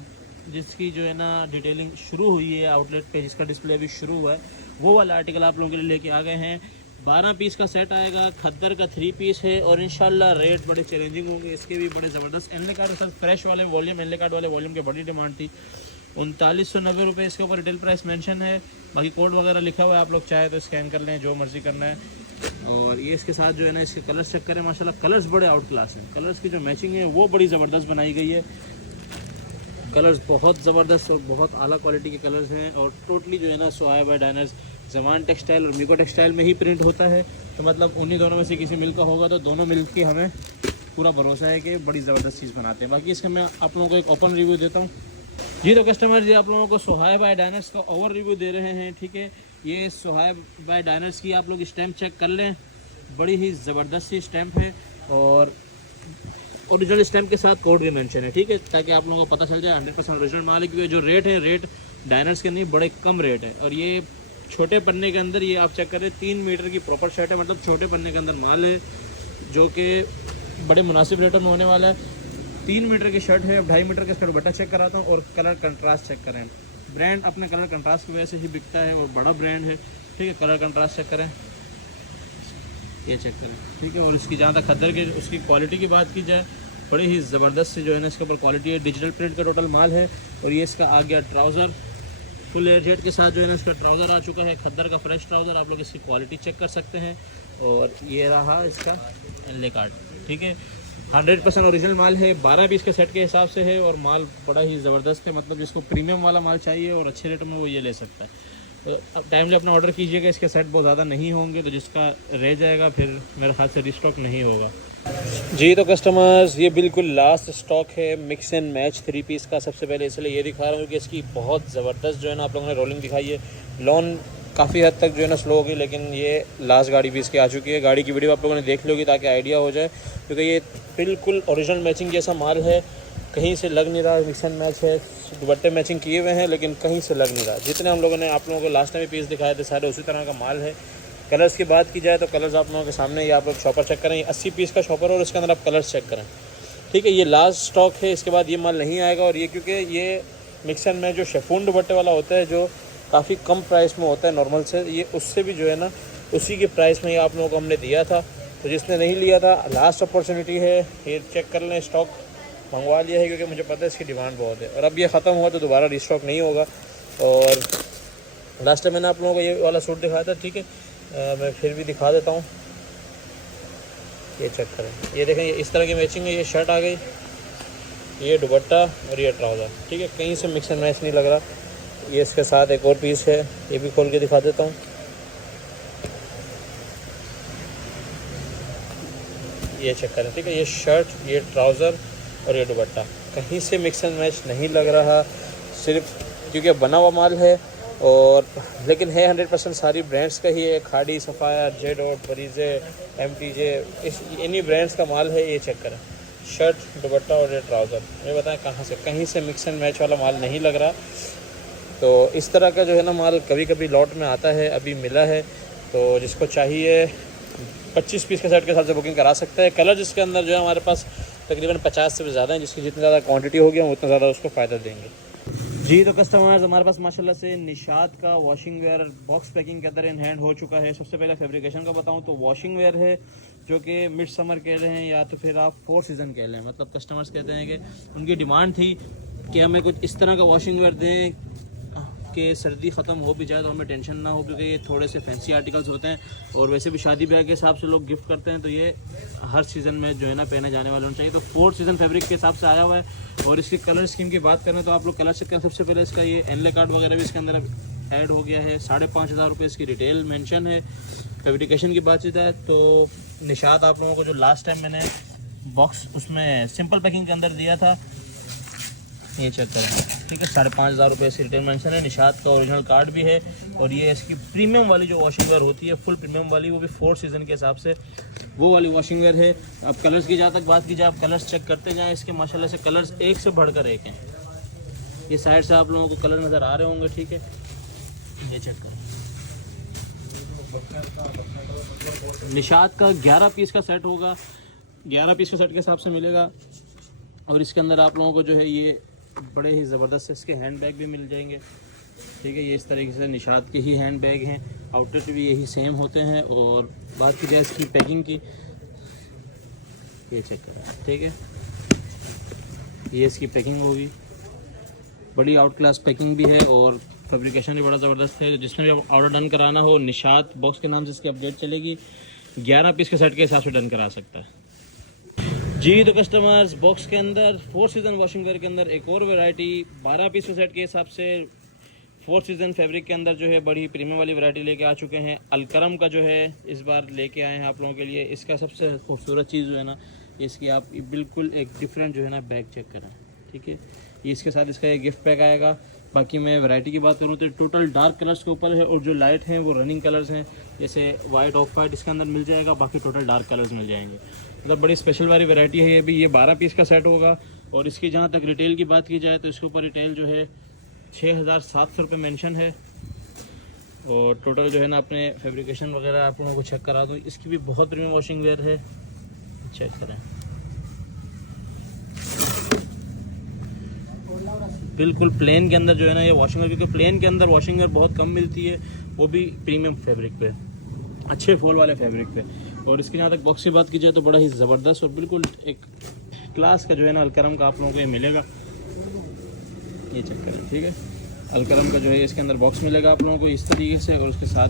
जिसकी जो है ना डिटेलिंग शुरू हुई है, आउटलेट पे जिसका डिस्प्ले अभी शुरू हुआ है, वो वाला आर्टिकल आप लोगों के लिए लेके आ गए हैं। 12 पीस का सेट आएगा, खद्दर का 3 पीस है और इंशाल्लाह रेट बड़े चैलेंजिंग होंगे, इसके भी बड़े ज़बरदस्त। एनले कार्ड सर फ्रेश वाले वॉल्यूम, एनले कार्ड वाले वॉल्यूम की बड़ी डिमांड थी। 3990 रुपये इसके ऊपर रिटेल प्राइस मेंशन है, बाकी कोड वगैरह लिखा हुआ है, आप लोग चाहे तो स्कैन कर लें, जो मर्ज़ी करना है। और ये इसके साथ जो है ना इसके कलर्स चेक करें, माशाल्लाह कलर्स बड़े आउट क्लास हैं। कलर्स की जो मैचिंग है वो बड़ी ज़बरदस्त बनाई गई है। कलर्स बहुत ज़बरदस्त और बहुत आला क्वालिटी के कलर्स हैं। और टोटली जो है ना सुहाय बाय डायनर्स ज़मान टेक्सटाइल और मीको टेक्सटाइल में ही प्रिंट होता है, तो मतलब उन्हीं दोनों में से किसी मिल का होगा, तो दोनों मिल के हमें पूरा भरोसा है कि बड़ी ज़बरदस्त चीज़ बनाते हैं। बाकी इसका मैं आप लोगों को एक ओपन रिव्यू देता हूँ। जी तो कस्टमर जी, आप लोगों को सुहाय बाय डायनर्स का ओवर रिव्यू दे रहे हैं, ठीक है। ये सुहाय बाय डायनर्स की आप लोग स्टैम्प चेक कर लें, बड़ी ही ज़बरदस्त सी स्टैम्प है और ओरिजिनल स्टैम्प के साथ कोड भी मेंशन है, ठीक है, ताकि आप लोगों को पता चल जाए 100% ओरिजिनल माल है। क्योंकि जो रेट है, रेट डायनर्स के नहीं बड़े कम रेट है। और ये छोटे पन्ने के अंदर, ये आप चेक करें, 3 मीटर की प्रॉपर शर्ट है, मतलब छोटे पन्ने के अंदर माल है, जो कि बड़े मुनासिब रेटों में होने वाला है। 3 मीटर की शर्ट है। अब 2.5 मीटर का इसका दुपट्टा चेक कराता हूँ और कलर कंट्रास्ट चेक करें। ब्रांड अपने कलर कंट्रास्ट की वजह से ही बिकता है और बड़ा ब्रांड है, ठीक है। कलर कंट्रास्ट चेक करें, ये चेक करें, ठीक है। और इसकी जहाँ तक खद्दर के उसकी क्वालिटी की बात की जाए, बड़ी ही ज़बरदस्त से जो है ना इसके ऊपर क्वालिटी है। डिजिटल प्रिंट का टोटल माल है। और ये इसका आ गया ट्राउज़र, फुल एयर जेट के साथ जो है ना इसका ट्राउज़र आ चुका है, खद्दर का फ्रेश ट्राउज़र। आप लोग इसकी क्वालिटी चेक कर सकते हैं। और ये रहा इसका एनले कार्ड, ठीक है। 100% ओरिजिनल माल है, 12 पीस के सेट के हिसाब से है और माल बड़ा ही ज़बरदस्त है। मतलब जिसको प्रीमियम वाला माल चाहिए और अच्छे रेट में वो ये ले सकता है। तो अब टाइमली अपना ऑर्डर कीजिएगा, इसके सेट बहुत ज़्यादा नहीं होंगे, तो जिसका रह जाएगा फिर मेरे ख्याल से रिस्टॉक नहीं होगा। जी तो कस्टमर्स, ये बिल्कुल लास्ट स्टॉक है मिक्स एंड मैच 3 पीस का। सबसे पहले इसलिए ये दिखा रहा हूँ कि इसकी बहुत ज़बरदस्त जो है ना आप लोगों ने रोलिंग दिखाई है। लॉन काफ़ी हद तक जो है ना स्लो होगी, लेकिन ये लास्ट गाड़ी भी इसकी आ चुकी है। गाड़ी की वीडियो आप लोगों ने देख ली होगी ताकि आइडिया हो जाए, क्योंकि ये बिल्कुल ओरिजिनल मैचिंग जैसा माल है, कहीं से लग नहीं रहा। मिक्स एंड मैच है, दुपट्टे मैचिंग किए हुए हैं, लेकिन कहीं से लग नहीं रहा। जितने हम लोगों ने आप लोगों को लास्ट टाइम पीस दिखाए थे सारे उसी तरह का माल है। कलर्स की बात की जाए तो कलर्स आप लोगों के सामने ये आप लोग शॉपर चेक करें, 80 पीस का शॉपर और इसके अंदर आप कलर्स चेक करें, ठीक है। ये लास्ट स्टॉक है, इसके बाद ये माल नहीं आएगा। और ये क्योंकि ये मिक्स एंड मैच जो शेफून दुपट्टे वाला होता है, जो काफ़ी कम प्राइस में होता है नॉर्मल से, ये उससे भी जो है ना उसी के प्राइस में ये आप लोगों को हमने दिया था। तो जिसने नहीं लिया था लास्ट अपॉर्चुनिटी है, ये चेक कर लें, स्टॉक मंगवा लिया है क्योंकि मुझे पता है इसकी डिमांड बहुत है और अब ये ख़त्म हुआ तो दोबारा रीस्टॉक नहीं होगा। और लास्ट टाइम मैंने आप लोगों को ये वाला सूट दिखाया था, ठीक है, मैं फिर भी दिखा देता हूँ। ये चेक करें, ये देखें, ये इस तरह की मैचिंग है। ये शर्ट आ गई, ये दुपट्टा और ये ट्राउज़र, ठीक है, कहीं से मिक्स एंड मैच नहीं लग रहा। ये इसके साथ एक और पीस है, ये भी खोल के दिखा देता हूँ। ये चेक करें, ठीक है, ये शर्ट, ये ट्राउज़र और ये दुपट्टा, कहीं से मिक्स एंड मैच नहीं लग रहा, सिर्फ क्योंकि बना हुआ माल है। और लेकिन है 100% सारी ब्रांड्स का ही है, खाड़ी, सफ़ायर, जेडोट, बरीज़े, MTJ, इस इन्हीं ब्रांड्स का माल है। ये चेक करें, शर्ट, दुपट्टा और ये ट्राउज़र, ये बताएं कहाँ से, कहीं से मिक्स एंड मैच वाला माल नहीं लग रहा। तो इस तरह का जो है ना माल कभी कभी लॉट में आता है, अभी मिला है, तो जिसको चाहिए 25 पीस के सेट के हिसाब से बुकिंग करा सकते हैं। कलर जिसके अंदर जो है हमारे पास तकरीबन 50 से भी ज़्यादा हैं, जिसकी जितनी ज़्यादा क्वांटिटी होगी हम उतना ज़्यादा उसको फ़ायदा देंगे। जी, तो कस्टमर्स हमारे पास माशाल्लाह से निशात का वॉशिंग वेयर बॉक्स पैकिंग के अंदर इन हैंड हो चुका है। सबसे पहले फैब्रिकेशन का बताऊं तो वॉशिंग वेयर है जो कि मिड समर कह रहे हैं या तो फिर आप 4 सीज़न कह लें। मतलब कस्टमर्स कहते हैं कि उनकी डिमांड थी कि हमें कुछ इस तरह का वॉशिंग वेयर दें कि सर्दी ख़त्म हो भी जाए तो हमें टेंशन ना हो, क्योंकि ये थोड़े से फैंसी आर्टिकल्स होते हैं और वैसे भी शादी ब्याह के हिसाब से लोग गिफ्ट करते हैं, तो ये हर सीज़न में जो है ना पहने जाने वाले होने चाहिए। तो 4 सीज़न फैब्रिक के हिसाब से आया हुआ है। और इसकी कलर स्कीम की बात करें तो आप लोग कलर सकते हैं। सबसे पहले इसका ये एनले कार्ड वगैरह भी इसके अंदर अब ऐड हो गया है। 5,500 रुपये इसकी रिटेल मेंशन है। फैब्रिकेशन की बातचीत है तो निशात आप लोगों को जो लास्ट टाइम मैंने बॉक्स उसमें सिंपल पैकिंग के अंदर दिया था, ये चेक करें, ठीक है, 5,500 रुपये इसकी रिटेल मेंशन है। निशात का ओरिजिनल कार्ड भी है। और ये इसकी प्रीमियम वाली जो वॉशिंग वेयर होती है, फुल प्रीमियम वाली, वो भी 4 सीज़न के हिसाब से वो वाली वॉशिंग वेयर है। अब कलर्स की जहाँ तक बात की जाए, आप कलर्स चेक करते जाएँ, इसके माशाल्लाह से कलर्स एक से बढ़कर एक हैं। ये साइड से आप लोगों को कलर नज़र आ रहे होंगे, ठीक है, ये चेक करें। निशात का 11 पीस का सेट होगा, 11 पीस का सेट के हिसाब से मिलेगा। और इसके अंदर आप लोगों को जो है ये बड़े ही ज़बरदस्त इसके हैंड बैग भी मिल जाएंगे, ठीक है। ये इस तरीके से निशात के ही हैंड बैग हैं, आउटलेट भी यही सेम होते हैं। और बात की जाए इसकी पैकिंग की, ये चेक करें, ठीक है, ये इसकी पैकिंग होगी, बड़ी आउट क्लास पैकिंग भी है और फैब्रिकेशन भी बड़ा ज़बरदस्त है। जिसमें भी आप ऑर्डर डन कराना हो, निशात बॉक्स के नाम से इसकी अपडेट चलेगी, 11 पीस के सेट के हिसाब से डन करा सकता है। जी, तो कस्टमर्स बॉक्स के अंदर 4 सीज़न वॉशिंग वेयर के अंदर एक और वैरायटी 12 पीस के सेट के हिसाब से 4 सीज़न फैब्रिक के अंदर जो है बड़ी प्रीमियम वाली वैरायटी लेके आ चुके हैं। अलकरम का जो है इस बार लेके आए हैं आप लोगों के लिए। इसका सबसे खूबसूरत चीज़ जो है ना, इसकी आप बिल्कुल एक डिफरेंट जो है ना बैग चेक करें, ठीक है। ये इसके साथ इसका एक गिफ्ट पैक आएगा। बाकी मैं वैरायटी की बात करूँ तो टोटल डार्क कलर्स के ऊपर है और जो लाइट हैं वो रनिंग कलर्स हैं, जैसे वाइट, ऑफ वाइट इसके अंदर मिल जाएगा, बाकी टोटल डार्क कलर्स मिल जाएंगे। मतलब बड़ी स्पेशल वाली वैरायटी है ये भी। ये 12 पीस का सेट होगा। और इसकी जहाँ तक रिटेल की बात की जाए तो इसके ऊपर रिटेल जो है 6,700 रुपये मेंशन है। और टोटल जो है ना अपने फैब्रिकेशन वगैरह आप लोगों को चेक करा दूँ। इसकी भी बहुत प्रीमियम वॉशिंग वेयर है, चेक करें, बिल्कुल प्लेन के अंदर जो है ना ये वॉशिंग वेयर, क्योंकि प्लेन के अंदर वॉशिंग वेयर बहुत कम मिलती है, वो भी प्रीमियम फैब्रिक पे, अच्छे फॉल वाले फैब्रिक पे। और इसकी जहाँ तक बॉक्स की बात की जाए तो बड़ा ही ज़बरदस्त और बिल्कुल एक क्लास का जो है ना अलकरम का आप लोगों को ये मिलेगा। ये चेक करें, ठीक है, अलकरम का जो है इसके अंदर बॉक्स मिलेगा आप लोगों को इस तरीके से। और उसके साथ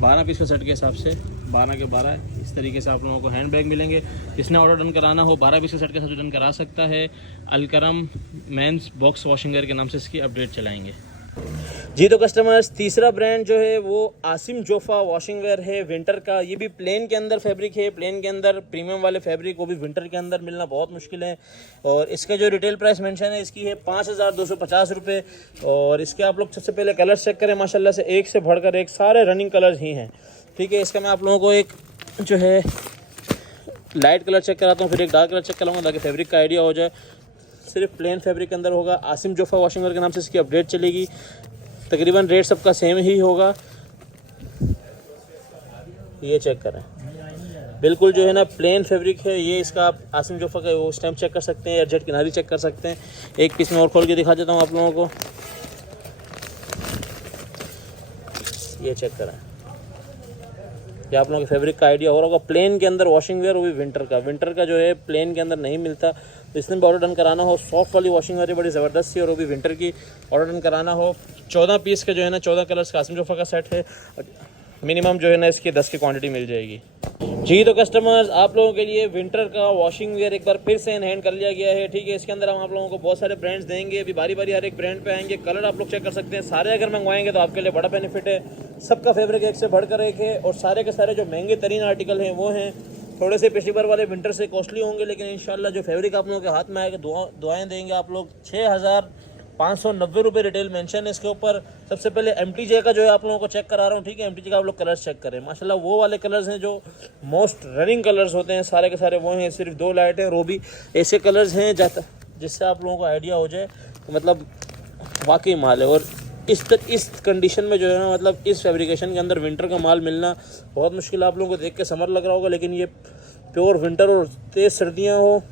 12 पीस का सेट के हिसाब से 12 के 12 इस तरीके से आप लोगों को हैंड बैग मिलेंगे। जिसने ऑर्डर डन कराना हो 12 पीस के सेट के साथ डन करा सकता है। Alkaram men's box washing wear के नाम से इसकी अपडेट चलाएंगे। जी, तो कस्टमर्स तीसरा ब्रांड जो है वो आसिम जोफा वॉशिंग वेयर है विंटर का। ये भी प्लेन के अंदर फैब्रिक है, प्लेन के अंदर प्रीमियम वाले फैब्रिक, वो भी विंटर के अंदर मिलना बहुत मुश्किल है। और इसका जो रिटेल प्राइस मेंशन है इसकी है 5,250 रुपये। और इसके आप लोग सबसे पहले कलर चेक करें, माशाल्लाह से एक से बढ़कर एक सारे रनिंग कलर्स ही हैं, ठीक है। इसका मैं आप लोगों को एक जो है लाइट कलर चेक कराता हूँ, फिर एक डार्क कलर चेक कराऊंगा ताकि फैब्रिक का आइडिया हो जाए। सिर्फ प्लेन फैब्रिक के अंदर होगा। आसिम जोफा वॉशिंग वेयर के नाम से इसकी अपडेट चलेगी। तकरीबन रेट सबका सेम ही होगा। ये चेक करें, बिल्कुल जो है ना प्लेन फैब्रिक है ये। इसका आप आसिम जोफा का वो स्टैम्प चेक कर सकते हैं, एडजस्ट किनारी चेक कर सकते हैं। एक पीस में और खोल के दिखा देता हूँ आप लोगों को, ये चेक करें, ये आप लोगों को फैब्रिक का आइडिया हो रहा होगा। प्लेन के अंदर वॉशिंग वेयर, वो भी विंटर का जो है प्लेन के अंदर नहीं मिलता। तो इसमें भी ऑर्डर डन कराना हो, सॉफ्ट वाली वॉशिंग वेयर बड़ी ज़बरदस्त सी, और वो भी विंटर की ऑर्डर डन कराना हो, 14 पीस का जो है ना 14 कलर्स का आसिम जोफा का सेट है। मिनिमम जो है ना इसकी 10 की क्वांटिटी मिल जाएगी। जी तो कस्टमर्स, आप लोगों के लिए विंटर का वॉशिंग वेयर एक बार फिर से इन हैंड कर लिया गया है। ठीक है, इसके अंदर हम आप लोगों को बहुत सारे ब्रांड्स देंगे, अभी बारी बारी हर एक ब्रांड पे आएंगे। कलर आप लोग चेक कर सकते हैं, सारे अगर मंगवाएंगे तो आपके लिए बड़ा बेनिफिट है। सबका फैब्रिक एक से बढ़कर एक है, और सारे के सारे जो महंगे तरीन आर्टिकल हैं वो हैं। थोड़े से पिछली बार वाले विंटर से कॉस्टली होंगे, लेकिन इंशाल्लाह जो फैब्रिक आप लोगों के हाथ में आएगा, दुआएं देंगे आप लोग। 6,590 रुपये रिटेल मेंशन है इसके ऊपर। सबसे पहले MTJ का जो है आप लोगों को चेक करा रहा हूँ। ठीक है, MTJ का आप लोग कलर्स चेक करें। माशाल्लाह वो वाले कलर्स हैं जो मोस्ट रनिंग कलर्स होते हैं, सारे के सारे वो हैं। सिर्फ 2 लाइट है, वो भी ऐसे कलर्स हैं जिससे आप लोगों को आइडिया हो जाए तो मतलब वाकई माल है। और इस कंडीशन में जो है ना, मतलब इस फैब्रिकेशन के अंदर विंटर का माल मिलना बहुत मुश्किल। आप लोगों को देख के समर लग रहा होगा, लेकिन ये प्योर विंटर और तेज़ सर्दियाँ हो,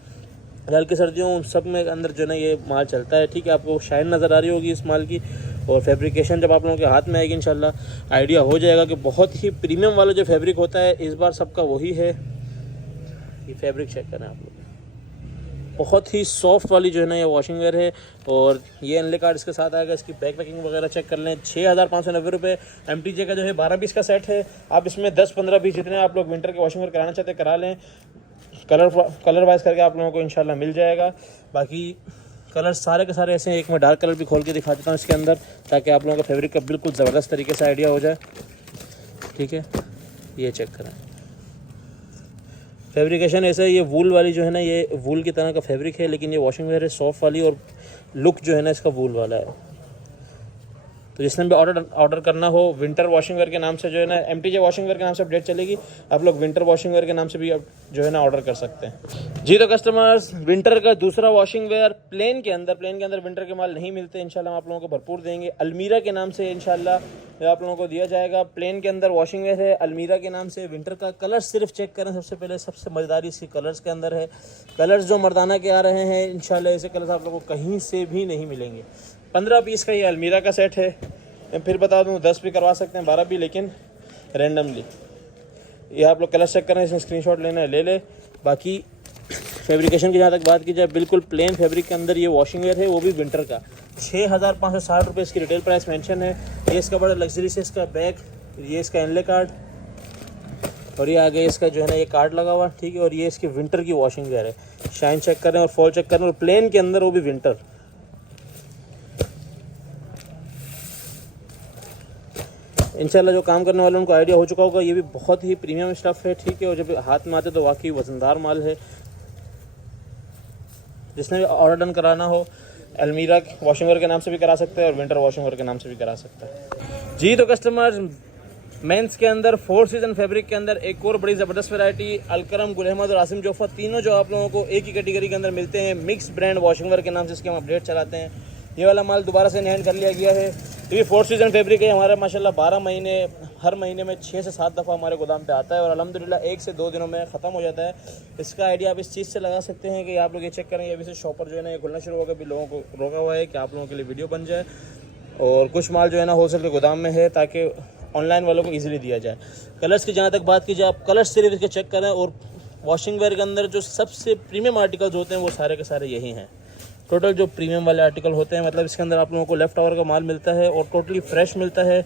हल्की सर्दियों, उन सब में अंदर जो है ना ये माल चलता है। ठीक है, आपको शाइन नज़र आ रही होगी इस माल की, और फैब्रिकेशन जब आप लोगों के हाथ में आएगी इंशाल्लाह आइडिया हो जाएगा कि बहुत ही प्रीमियम वाला जो फैब्रिक होता है इस बार सबका वही है। ये फैब्रिक चेक करें आप लोग, बहुत ही सॉफ्ट वाली जो है ना ये वॉशिंग वेयर है, और ये एनले कार्ड इसके साथ आएगा। इसकी बैक पैकिंग वगैरह चेक कर लें। 6,590 रुपये। MTJ का जो है 12 पीस का सेट है। आप इसमें 10-15 पीस जितने आप लोग विंटर के वॉशिंग वेयर कराना चाहते हैं करा लें। कलर वाइज करके आप लोगों को इंशाल्लाह मिल जाएगा। बाकी कलर सारे के सारे ऐसे हैं। एक मैं डार्क कलर भी खोल के दिखा देता हूँ इसके अंदर, ताकि आप लोगों का फैब्रिक का बिल्कुल ज़बरदस्त तरीके से आइडिया हो जाए। ठीक है, ये चेक करें फैब्रिकेशन ऐसा है। ये वूल वाली जो है ना, ये वूल की तरह का फैब्रिक है, लेकिन ये वॉशिंग वेयर है सॉफ्ट वाली, और लुक जो है ना इसका वूल वाला है। तो जिसने भी ऑर्डर करना हो विंटर वॉशिंग वेयर के नाम से जो है ना, MTJ वॉशिंग वेयर के नाम से अपडेट चलेगी, आप लोग विंटर वॉशिंग वेयर के नाम से भी जो है ना ऑर्डर कर सकते हैं। जी तो कस्टमर्स, विंटर का दूसरा वॉशिंग वेयर प्लेन के अंदर विंटर के माल नहीं मिलते। इंशाल्लाह हम आप लोगों को भरपूर देंगे। अलमीरा के नाम से इंशाल्लाह आप लोगों को दिया जाएगा। प्लेन के अंदर वॉशिंग वेयर है, अलमीरा के नाम से विंटर का। कलर सिर्फ चेक करें सबसे पहले, सबसे मज़ेदारी इसकी कलर्स के अंदर है। कलर्स जो मर्दाना के आ रहे हैं इंशाल्लाह ऐसे कलर्स आप लोगों को कहीं से भी नहीं मिलेंगे। 15 पीस का ये अलमीरा का सेट है। मैं फिर बता दूं 10 भी करवा सकते हैं, 12 भी, लेकिन रैंडमली। ये आप लोग कलर चेक करें, इसमें स्क्रीनशॉट लेना है ले ले। बाकी फैब्रिकेशन की जहाँ तक बात की जाए, बिल्कुल प्लेन फैब्रिक के अंदर ये वॉशिंग वेयर है, वो भी विंटर का। 6,560 रुपये इसकी रिटेल प्राइस मेंशन है। ये इसका बड़ा लग्जरी से इसका बैग, ये इसका इनले कार्ड, और ये आगे इसका जो है ना ये कार्ड लगा हुआ। ठीक है, और ये इसकी विंटर की वॉशिंग वेयर है। शाइन चेक करें और फॉल चेक करें, और प्लेन के अंदर वो भी विंटर। इंशाल्लाह जो काम करने वाले उनको आइडिया हो चुका होगा, ये भी बहुत ही प्रीमियम स्टफ़ है। ठीक है, और जब हाथ में आते तो वाकई वजनदार माल है। जिसने भी ऑर्डर डन कराना हो अलमीरा वॉशिंग वेयर के नाम से भी करा सकते हैं, और विंटर वॉशिंग वेयर के नाम से भी करा सकते हैं। जी तो कस्टमर्स, मेंस के अंदर 4 सीज़न फैब्रिक के अंदर एक और बड़ी ज़बरदस्त वैरायटी, अलकरम, गुल अहमद और आसिम जोफा, तीनों जो आप लोगों को एक ही कैटेगरी के अंदर मिलते हैं। मिक्स ब्रांड वॉशिंग वेयर के नाम से इसके हम अपडेट चलाते हैं। ये वाला माल दोबारा से हैंड कर लिया गया है। ये 4 सीज़न फैब्रिक है हमारा। माशाल्लाह 12 महीने, हर महीने में 6 से 7 दफ़ा हमारे गोदाम पे आता है, और अल्हम्दुलिल्लाह 1 से 2 दिनों में ख़त्म हो जाता है। इसका आइडिया आप इस चीज़ से लगा सकते हैं कि आप लोग ये चेक करें, अभी से शॉपर जो है ना ये खुलना शुरू होगा। अभी लोगों को रोका हुआ है कि आप लोगों के लिए वीडियो बन जाए, और कुछ माल जो है ना होलसेल के गोदाम में है, ताकि ऑनलाइन वालों को ईजिली दिया जाए। कलर्स की जहाँ तक बात की जाए, आप कलर्स सिर्फ इसके चेक करें, और वॉशिंग वेयर के अंदर जो सबसे प्रीमियम आर्टिकल्स होते हैं वो सारे के सारे यही हैं। टोटल जो प्रीमियम वाले आर्टिकल होते हैं, मतलब इसके अंदर आप लोगों को लेफ्ट ओवर का माल मिलता है, और टोटली फ्रेश मिलता है।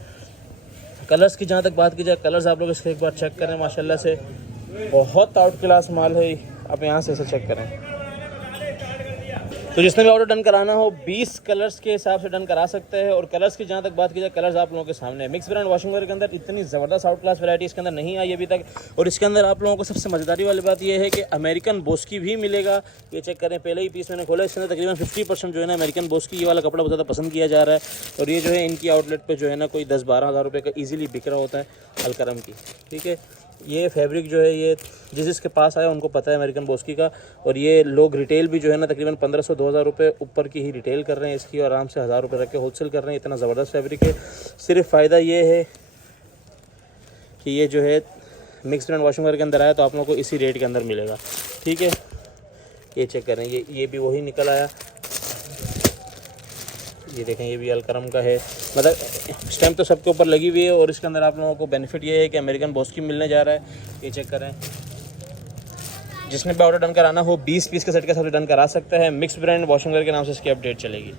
कलर्स की जहाँ तक बात की जाए, कलर्स आप लोग इसके एक बार चेक करें, माशाल्लाह से बहुत आउट क्लास माल है। आप यहाँ से इसे चेक करें। तो जिसने भी ऑर्डर डन कराना हो 20 कलर्स के हिसाब से डन करा सकते हैं। और कलर्स की जहाँ तक बात की जाए, कलर्स आप लोगों के सामने है। मिक्स ब्रांड वॉशिंग वेयर के अंदर इतनी ज़बरदस्त आउट क्लास वैरायटी इसके अंदर नहीं आई अभी तक। और इसके अंदर आप लोगों को सबसे मज़ेदारी वाली बात यह है कि अमेरिकन बोस्की भी मिलेगा। ये चेक करें, पहले ही पीस मैंने खोला, इसके अंदर तकरीबन 50% जो है ना अमेरिकन बोस्की, ये वाला कपड़ा बहुत ज़्यादा पसंद किया जा रहा है। और ये जो है इनकी आउटलेट पर जो है ना कोई 10-12 हज़ार रुपये का ईजिली बिक रहा होता है अलकरम की। ठीक है, ये फैब्रिक जो है ये जिसके पास आया उनको पता है अमेरिकन बोस्की का। और ये लोग रिटेल भी जो है ना तकरीबन 1500-2000 रुपये ऊपर की ही रिटेल कर रहे हैं इसकी, और आराम से 1000 रुपये रख के होलसेल कर रहे हैं। इतना ज़बरदस्त फैब्रिक है। सिर्फ फ़ायदा ये है कि ये जो है मिक्स ब्रांड वॉशिंग वेयर के अंदर आया तो आप लोगों को इसी रेट के अंदर मिलेगा। ठीक है, ये चेक करें, ये भी वही निकल आया। ये देखें ये भी अलकरम का है, मतलब स्टैम्प तो सबके ऊपर लगी हुई है। और इसके अंदर आप लोगों को बेनिफिट ये है कि अमेरिकन बॉस की मिलने जा रहा है। ये चेक करें, जिसने भी ऑर्डर डन कराना हो 20 पीस के सेट के साथ डन करा सकता है। मिक्स ब्रांड वॉशिंग के नाम से इसकी अपडेट चलेगी।